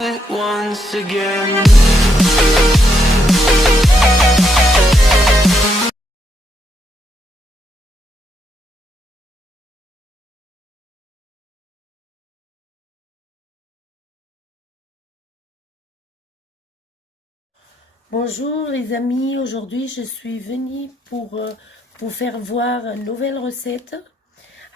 Once again. Bonjour les amis, aujourd'hui je suis venue pour vous faire voir une nouvelle recette.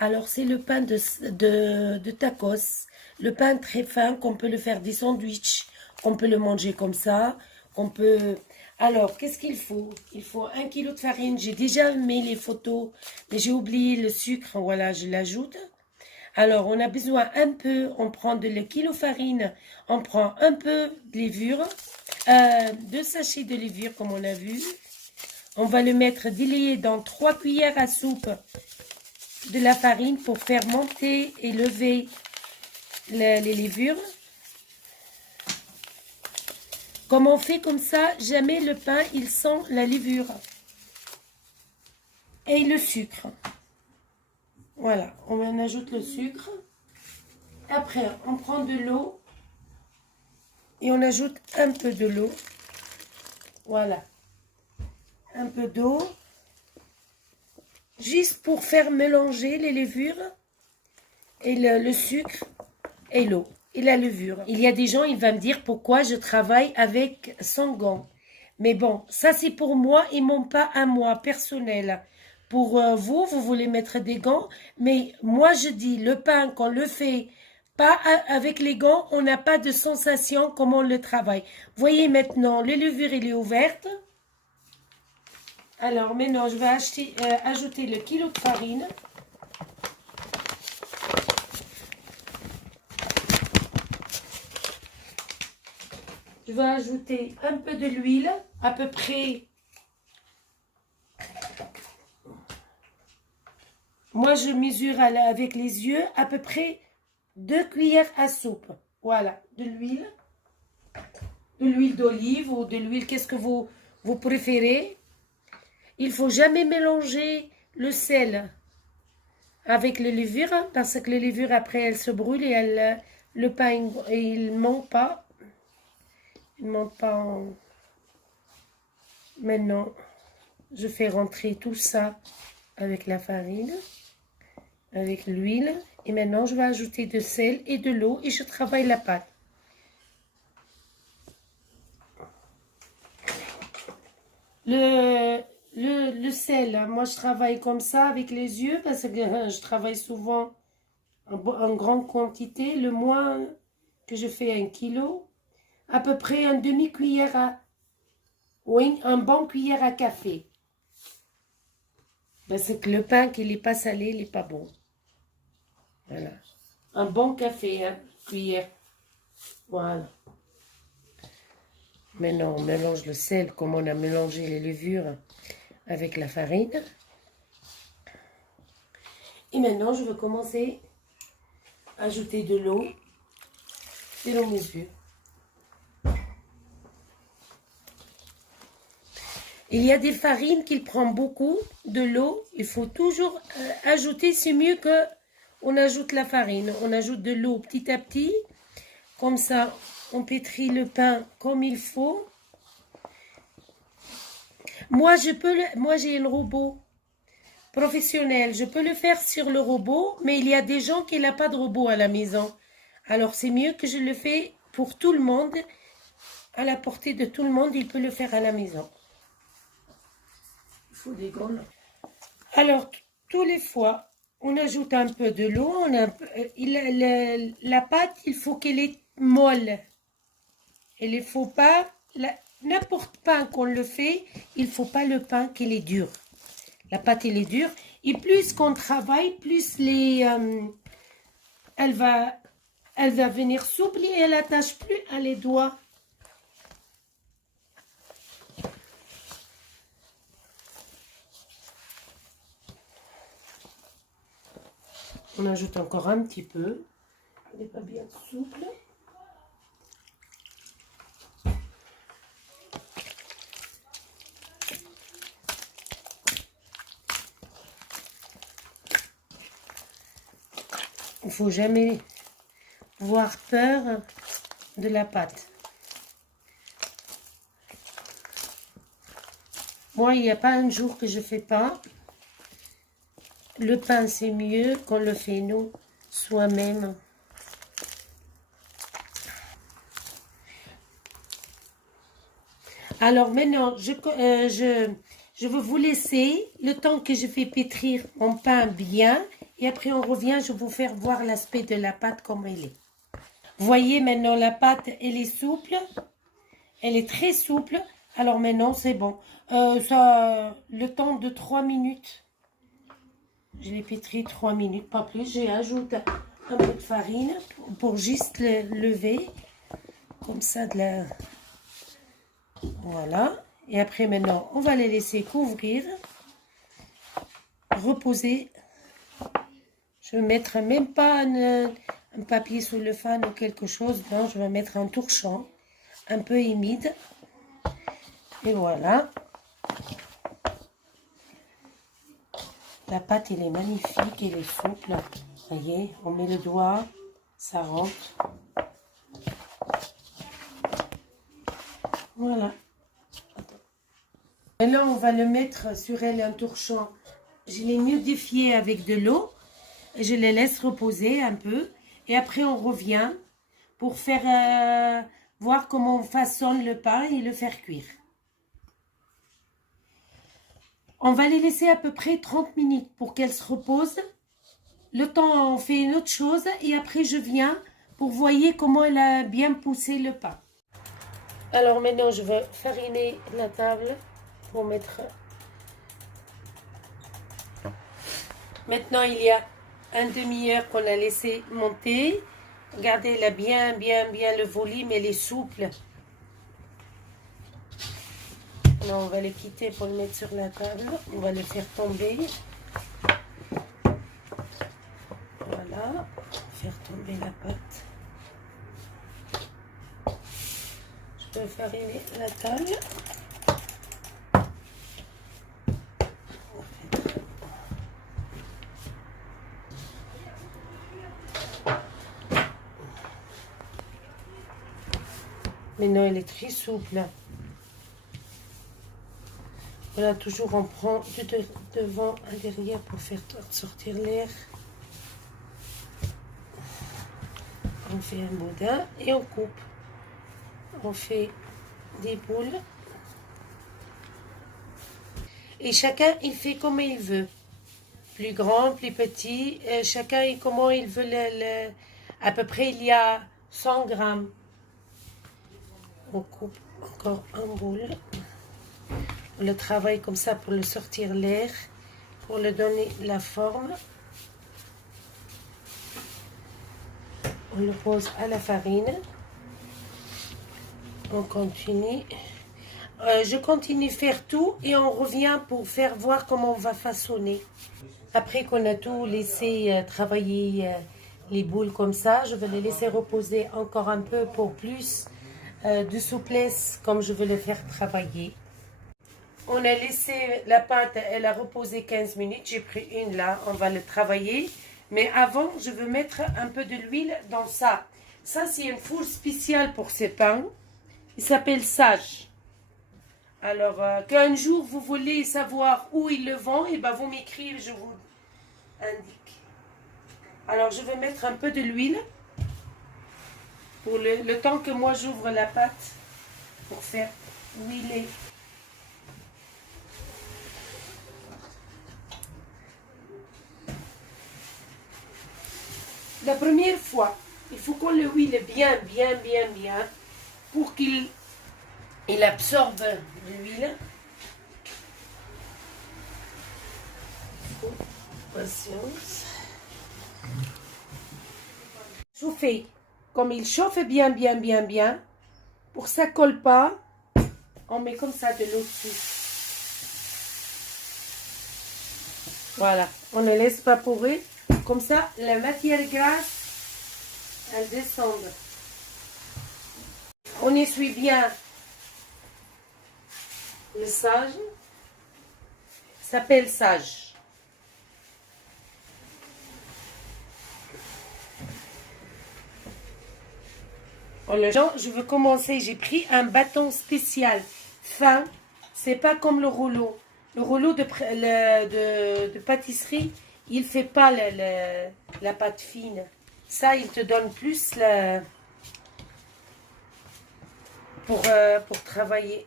Alors c'est le pain de tacos, le pain très fin qu'on peut le faire des sandwichs, qu'on peut le manger comme ça, qu'on peut... Alors qu'est-ce qu'il faut? Il faut 1 kg de farine, j'ai déjà mis les photos, mais j'ai oublié le sucre, voilà je l'ajoute. Alors, on a besoin un peu, on prend de le kilo farine, on prend un peu de levure, 2 sachets de levure comme on a vu. On va le mettre délayé dans 3 cuillères à soupe de la farine pour faire monter et lever les levures. Comme on fait comme ça, jamais le pain il sent la levure et le sucre. Voilà, on en ajoute le sucre. Après, on prend de l'eau et on ajoute un peu de l'eau. Voilà, un peu d'eau, juste pour faire mélanger les levures et le sucre et l'eau et la levure. Il y a des gens, ils vont me dire pourquoi je travaille avec sans gants. Mais bon, ça c'est pour moi et mon pas à moi, personnel. Pour vous, vous voulez mettre des gants, mais moi je dis, le pain, qu'on le fait pas avec les gants, on n'a pas de sensation comme on le travaille. Voyez maintenant, les levures, il est ouverte. Alors maintenant, je vais ajouter le kilo de farine. Je vais ajouter un peu de l'huile, à peu près. Moi, je mesure avec les yeux à peu près 2 cuillères à soupe. Voilà, de l'huile d'olive ou de l'huile, qu'est-ce que vous préférez. Il ne faut jamais mélanger le sel avec les levures parce que les levures après elles se brûlent et le pain il ne monte pas. Il ne monte pas en... Maintenant, je fais rentrer tout ça avec la farine, avec l'huile. Et maintenant, je vais ajouter de sel et de l'eau et je travaille la pâte. Le sel, moi je travaille comme ça avec les yeux parce que je travaille souvent en grande quantité. Le moins que je fais 1 kilo, à peu près un demi-cuillère à... Oui, un bon cuillère à café. Parce que le pain qui n'est pas salé, il n'est pas bon. Voilà. Un bon café, hein, cuillère. Voilà. Maintenant, on mélange le sel comme on a mélangé les levures avec la farine. Et maintenant, je vais commencer à ajouter de l'eau selon mes yeux. Il y a des farines qui prennent beaucoup de l'eau. Il faut toujours ajouter, c'est mieux que on ajoute la farine. On ajoute de l'eau petit à petit. Comme ça, on pétrit le pain comme il faut. Moi, j'ai un robot professionnel. Je peux le faire sur le robot, mais il y a des gens qui n'ont pas de robot à la maison. Alors, c'est mieux que je le fais pour tout le monde, à la portée de tout le monde. Il peut le faire à la maison. Il faut des gants. Alors, tous les fois, on ajoute un peu de l'eau. La pâte, il faut qu'elle est molle. Il ne faut pas... N'importe pain qu'on le fait, il ne faut pas le pain qu'il est dur. La pâte, elle est dure. Et plus qu'on travaille, plus elle va venir souple et elle n'attache plus à les doigts. On ajoute encore un petit peu. Elle n'est pas bien souple. Il ne faut jamais avoir peur de la pâte. Moi, il n'y a pas un jour que je ne fais pas. Le pain, c'est mieux qu'on le fait nous, soi-même. Alors maintenant, je veux vous laisser le temps que je fais pétrir mon pain bien. Et après, on revient, je vais vous faire voir l'aspect de la pâte, comme elle est. Voyez maintenant, la pâte, elle est souple. Elle est très souple. Alors maintenant, c'est bon. Le temps de 3 minutes. Je l'ai pétri 3 minutes, pas plus. J'ai ajouté un peu de farine pour juste le lever. Comme ça, voilà. Et après, maintenant, on va les laisser couvrir. Reposer. Je vais mettre même pas un papier sous le fan ou quelque chose. Non, je vais mettre un torchon un peu humide. Et voilà. La pâte, elle est magnifique, elle est souple. Vous voyez, on met le doigt, ça rentre. Voilà. Maintenant, on va le mettre sur elle un torchon. Je l'ai modifié avec de l'eau. Je les laisse reposer un peu. Et après, on revient pour faire voir comment on façonne le pain et le faire cuire. On va les laisser à peu près 30 minutes pour qu'elles se reposent. Le temps, on fait une autre chose et après je viens pour voir comment elle a bien poussé le pain. Alors maintenant, je vais fariner la table pour mettre... Maintenant, il y a une demi-heure qu'on a laissé monter. Regardez, elle a bien le volume, elle est souple. Alors, on va le quitter pour le mettre sur la table. On va le faire tomber. Voilà. Faire tomber la pâte. Je vais fariner la table. Maintenant, elle est très souple. Voilà, toujours on prend de devant à derrière pour faire sortir l'air. On fait un boudin et on coupe. On fait des boules. Et chacun, il fait comme il veut. Plus grand, plus petit. Chacun, comment il veut à peu près, il y a 100 grammes. On coupe encore en boule. On le travaille comme ça pour le sortir l'air, pour le donner la forme. On le pose à la farine. On continue. Je continue à faire tout et on revient pour faire voir comment on va façonner. Après qu'on a tout laissé travailler les boules comme ça, je vais les laisser reposer encore un peu pour plus de souplesse comme je veux le faire travailler. On a laissé la pâte, elle a reposé 15 minutes. J'ai pris une là, on va le travailler. Mais avant, je veux mettre un peu de l'huile dans ça. Ça, c'est un four spécial pour ces pains. Il s'appelle Sage. Alors, qu'un jour vous voulez savoir où ils le vendent, et ben vous m'écrivez, je vous indique. Alors, je vais mettre un peu de l'huile pour le temps que moi j'ouvre la pâte pour faire huiler. La première fois, il faut qu'on le huile bien pour qu'il absorbe l'huile. Patience. Je fais comme il chauffe bien, pour que ça ne colle pas, on met comme ça de l'eau dessus. Voilà, on le laisse vaporer. Comme ça, la matière grasse, elle descend. On essuie bien le sage. Ça s'appelle Sage. Je veux commencer. J'ai pris un bâton spécial fin. C'est pas comme le rouleau. Le rouleau de pâtisserie, il fait pas la pâte fine. Ça, il te donne plus pour travailler.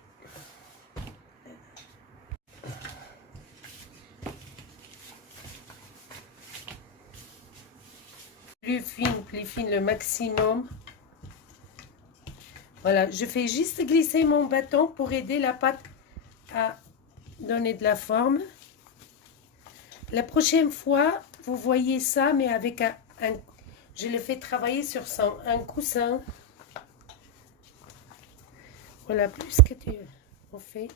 Plus fine le maximum. Voilà, je fais juste glisser mon bâton pour aider la pâte à donner de la forme. La prochaine fois, vous voyez ça, mais avec je le fais travailler sur un coussin. Voilà, plus que on fait,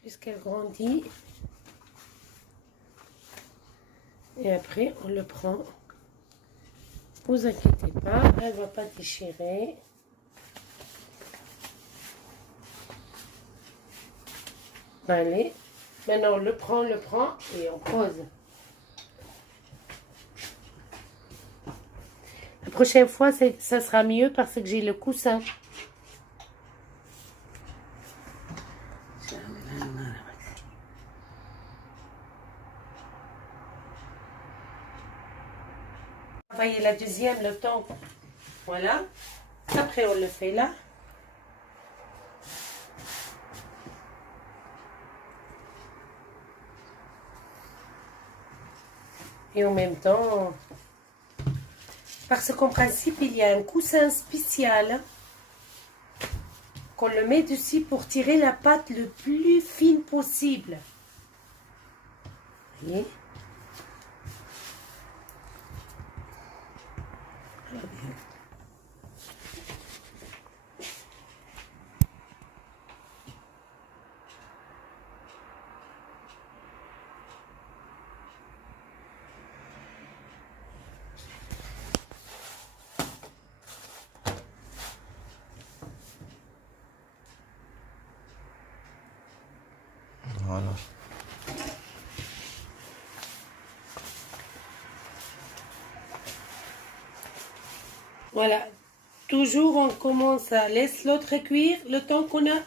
plus qu'elle grandit. Et après, on le prend. Vous inquiétez pas, elle ne va pas déchirer. Allez, maintenant on le prend et on pose. La prochaine fois, ça sera mieux parce que j'ai le coussin. Voyez la deuxième, le temps. Voilà. Après, on le fait là. Et en même temps, parce qu'en principe, il y a un coussin spécial qu'on le met dessus pour tirer la pâte le plus fine possible. Vous voyez? Voilà. Voilà. Toujours, on commence à laisser l'autre cuire le temps qu'on a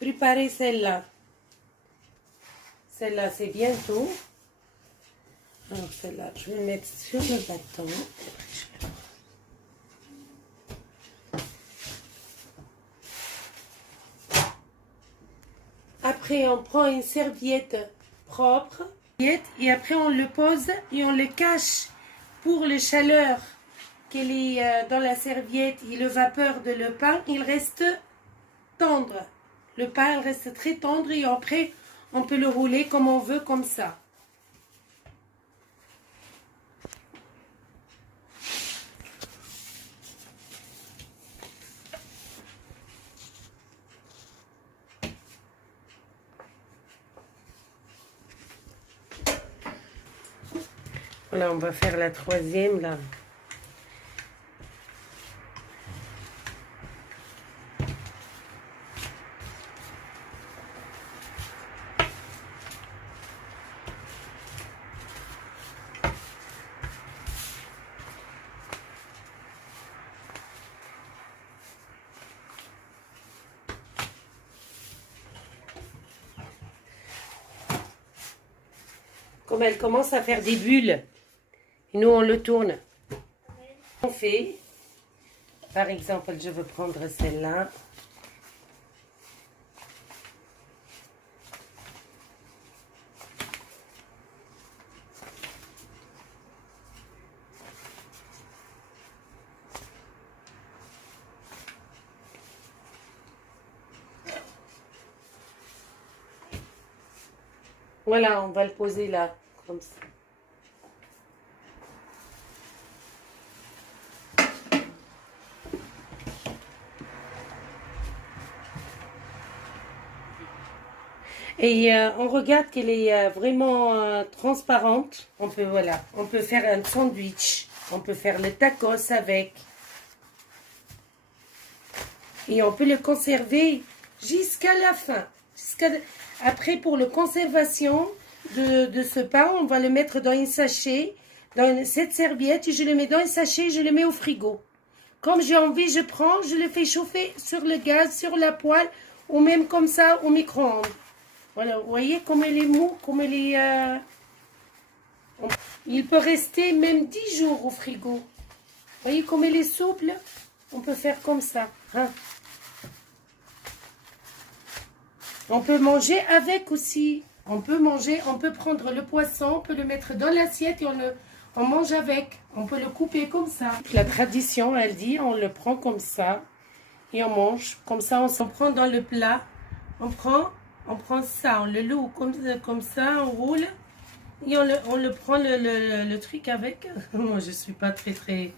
préparé celle-là. Celle-là, c'est bientôt. Alors, celle-là, je vais mettre sur le bâton. Après, on prend une serviette propre. Et après, on le pose et on le cache pour la chaleur qu'elle est dans la serviette et le vapeur de le pain. Il reste tendre. Le pain il reste très tendre et après, on peut le rouler comme on veut, comme ça. Voilà, on va faire la troisième là. Comme elle commence à faire des bulles, et nous on le tourne. On fait, par exemple, je veux prendre celle-là. Voilà, on va le poser là, comme ça. Et on regarde qu'elle est vraiment transparente. Voilà, on peut faire un sandwich. On peut faire le tacos avec. Et on peut le conserver jusqu'à la fin. Après, pour la conservation de ce pain, on va le mettre dans un sachet, dans cette serviette. Et je le mets dans un sachet et je le mets au frigo. Comme j'ai envie, je prends, je le fais chauffer sur le gaz, sur la poêle, ou même comme ça au micro-ondes. Voilà, vous voyez comme elle est mou, comme elle est... Il peut rester même 10 jours au frigo. Vous voyez comme elle est souple? On peut faire comme ça. Hein? On peut manger avec aussi. On peut manger, on peut prendre le poisson, on peut le mettre dans l'assiette et on mange avec. On peut le couper comme ça. La tradition, elle dit, on le prend comme ça et on mange. Comme ça, on s'en prend dans le plat. On prend ça, on le loue comme ça, on roule. Et on le prend le truc avec. Moi, je suis pas très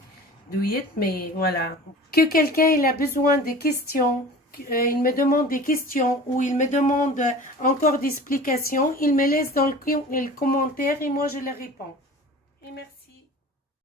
douillette, mais voilà. Que quelqu'un il a besoin des questions, il me demande des questions ou il me demande encore des explications, il me laisse dans le commentaire et moi je les réponds. Et merci.